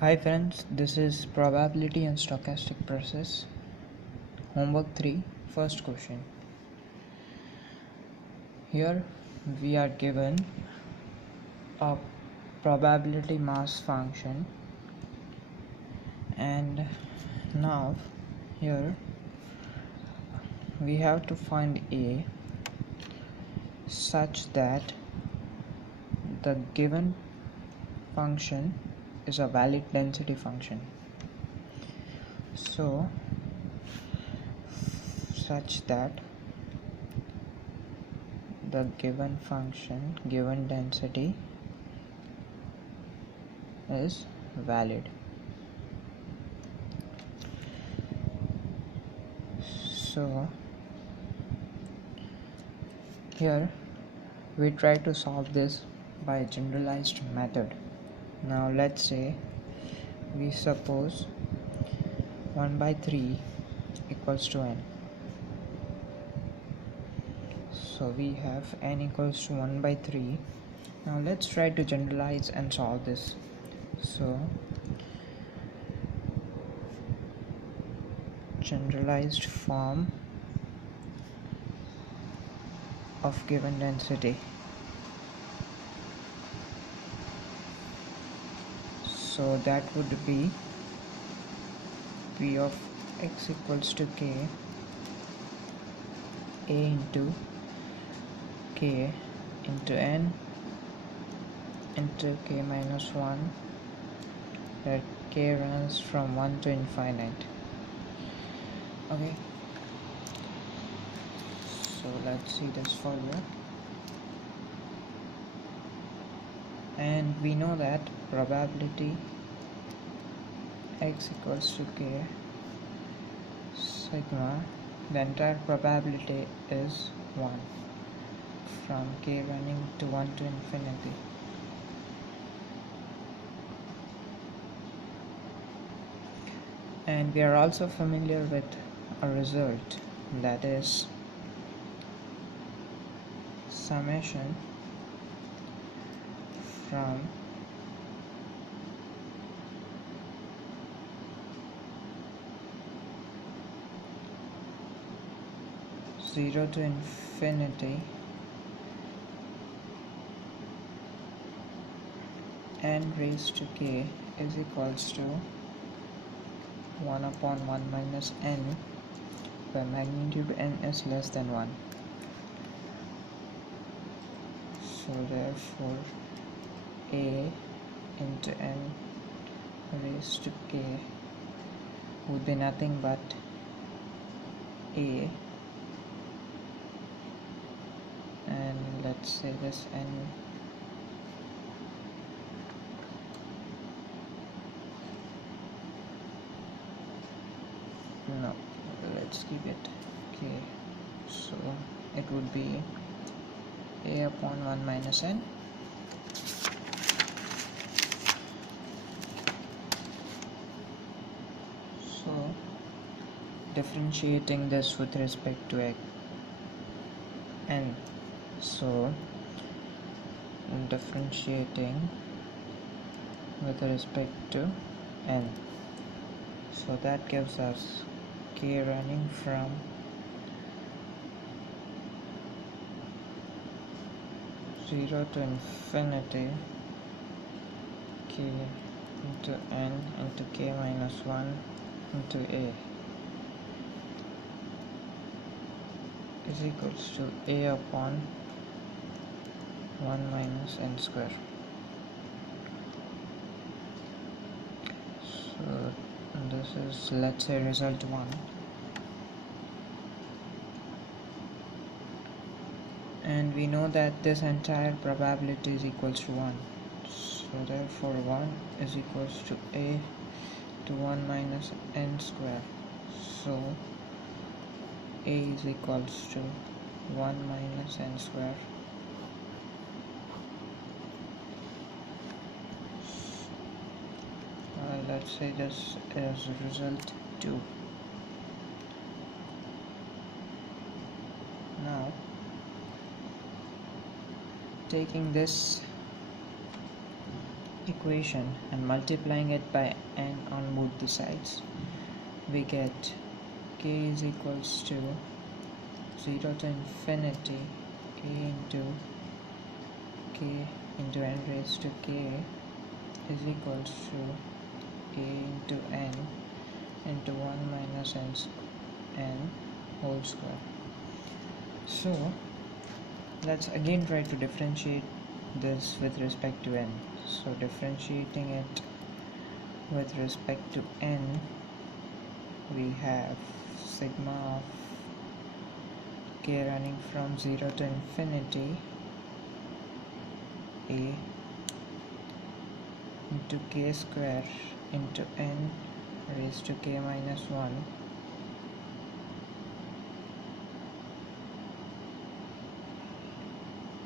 Hi friends, this is probability and stochastic process. Homework 3, first question. Here we are given a probability mass function, and now here we have to find A such that the given function is a valid density function. So such that the given function, given density is valid. So here we try to solve this by a generalized method. Now let's say we suppose 1 by 3 equals to n. So we have n equals to 1 by 3. Now let's try to generalize and solve this. So generalized form of given density. So that would be p of x equals to k a into k into n into k minus 1, where k runs from 1 to infinite. Okay, so let's see this further. And we know that probability x equals to k sigma, the entire probability is 1 from k running to 1 to infinity. And we are also familiar with a result, that is summation from zero to infinity n raised to k is equals to 1 upon 1 minus n, where magnitude n is less than 1. So therefore a into n raised to k would be nothing but a, and let's say this n no, let's keep it k, so it would be a upon 1 minus n. So differentiating this with respect to n, so differentiating with respect to n, so that gives us k running from 0 to infinity k into n into k minus 1 into a is equals to a upon 1 minus n square. So this is, let's say, result 1, and we know that this entire probability is equals to 1, so therefore 1 is equals to a to 1 minus n square. So a is equals to 1 minus n square. Let's say this is result 2. Now taking this equation and multiplying it by n on both the sides, we get k is equals to 0 to infinity a into k into n raised to k is equals to a into n into 1 minus n whole square. So let's again try to differentiate this with respect to n. So differentiating it with respect to n, we have sigma of k running from 0 to infinity a into k square into n raised to k minus 1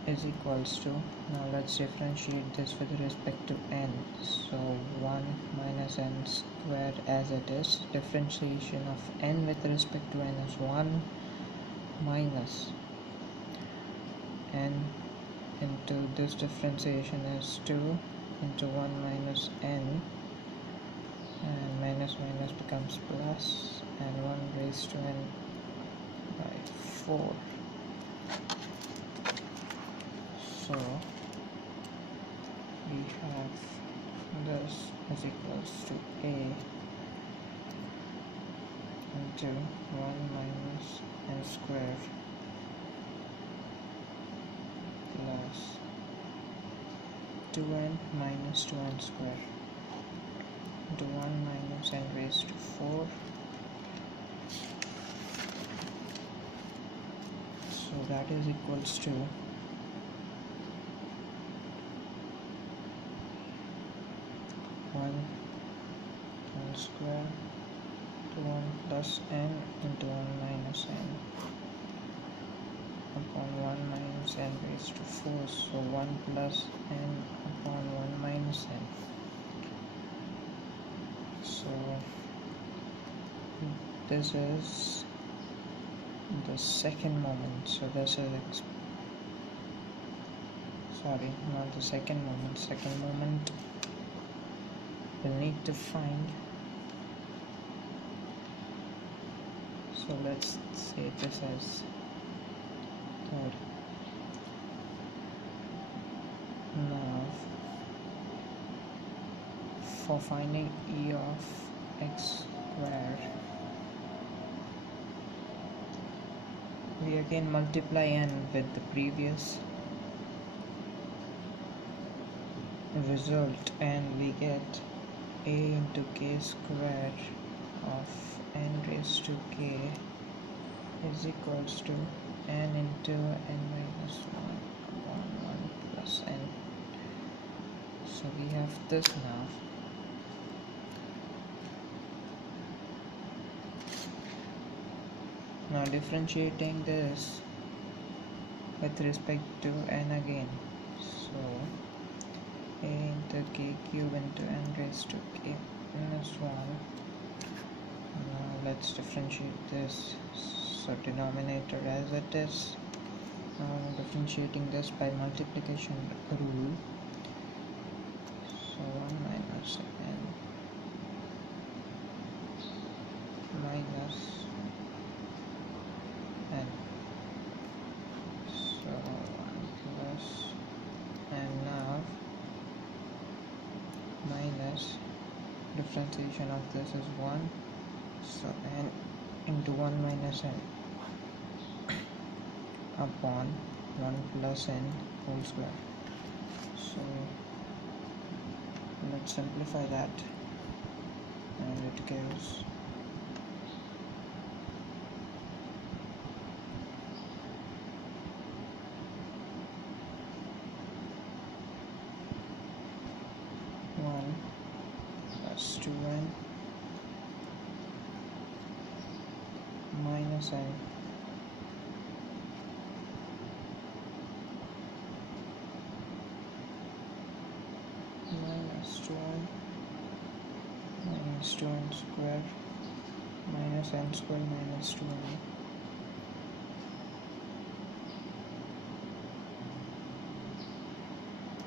is equals to, now let's differentiate this with respect to n. So 1 minus n squared as it is. Differentiation of n with respect to n is 1 minus n into this differentiation is 2 into 1 minus n, and minus minus becomes plus, and 1 raised to n by 4. So we have this is equals to a into 1 minus n square plus 2n minus 2n square into 1 minus n raised to 4. So that is equals to 1 square to 1 plus n into 1 minus n upon 1 minus n raised to 4. So 1 plus n upon 1 minus n. So this is the second moment. So this is sorry, not the second moment. Second moment we'll need to find. So let's say this as third. Now for finding e of x squared, we again multiply n with the previous result, and we get a into k squared of n raised to k is equals to n into n minus 1 upon 1 plus n. So we have this now. Now differentiating this with respect to n again. So a into k cube into n raised to k minus 1. Now let's differentiate this. So denominator as it is. Now differentiating this by multiplication rule. So 1 minus n minus n. So 1 plus, and now minus differentiation of this is 1. So n into 1 minus n upon 1 plus n whole square. So let's simplify that, and it gives plus 2n minus n minus 2n minus 2n square minus n square minus 2n.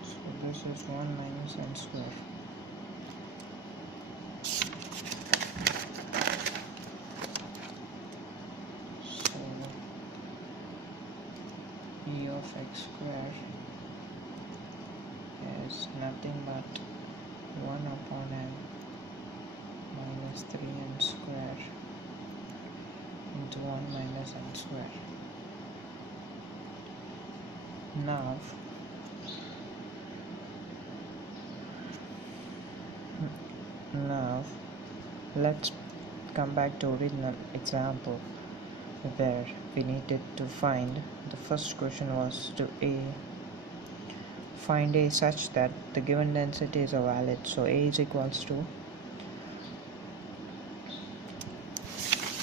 So this is 1 minus n square. So e of x square is nothing but 1 upon n minus 3n square into 1 minus n square. Now let's come back to original example where we needed to find, the first question was to find a such that the given densities are valid. So a is equals to,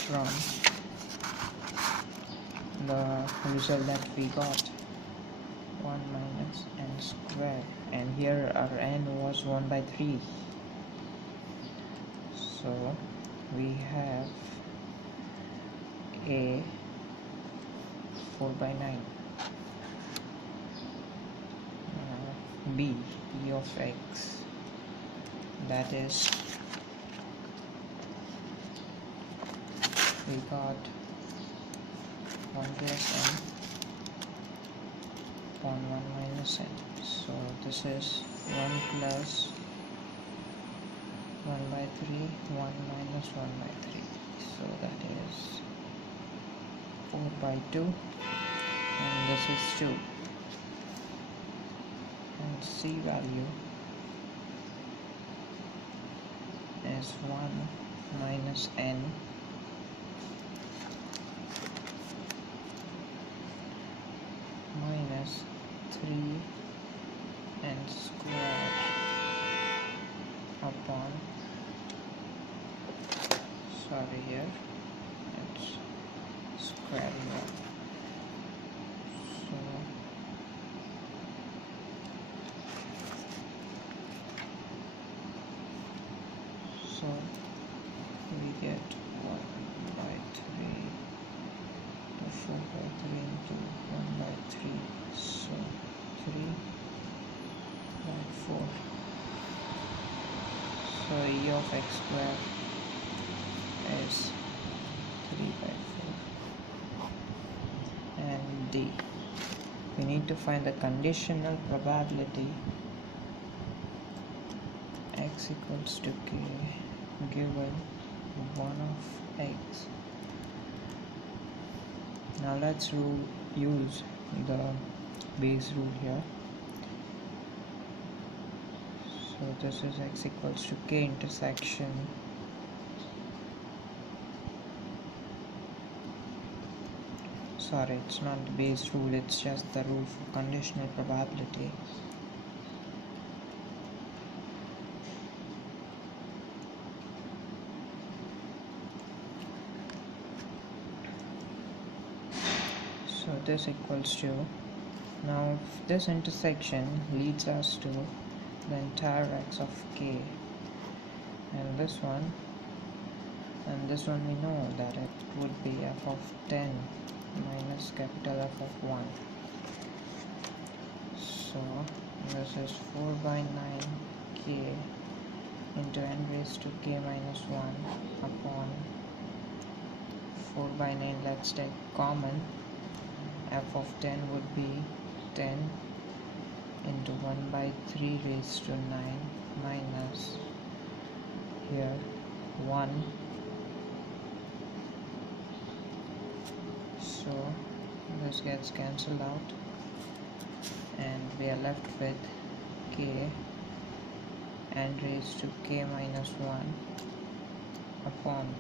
from the result that we got, 1 minus n square, and here our n was 1 by 3. So we have a 4 by 9. B, e of x, that is, we got 1 plus n upon 1 minus n. So this is 1 plus 1 by 3, 1 minus 1 by 3. So that is 4 by 2, and this is 2. And c value is 1 minus n minus 3n square upon, sorry, here it's square here. So we get 1 by 3 to 4 by 3 into 1 by 3, so 3 by 4. So e of x square is 3 by 4. And D, we need to find the conditional probability x equals to k given 1 of x. Now let's use the base rule here. So this is x equals to k intersection sorry, it's not the base rule, it's just the rule for conditional probability. So this equals to, now this intersection leads us to the entire x of k, and this one we know that it would be f of 10 minus capital F of 1. So this is 4 by 9 k into n raised to k minus 1 upon 4 by 9. Let's take common. F of 10 would be 10 into 1 by 3 raised to 9 minus here 1. So this gets cancelled out and we are left with k n raised to k minus 1 upon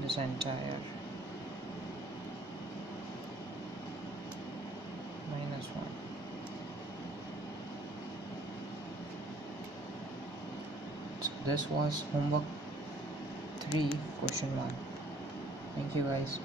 this entire minus 1. So this was homework 3 question 1. Thank you guys.